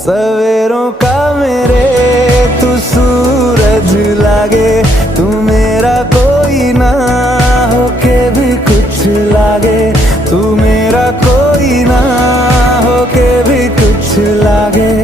सवेरों का मेरे तू सूरज लागे, तू मेरा कोई ना होके भी कुछ लागे, तू मेरा कोई ना होके भी कुछ लागे।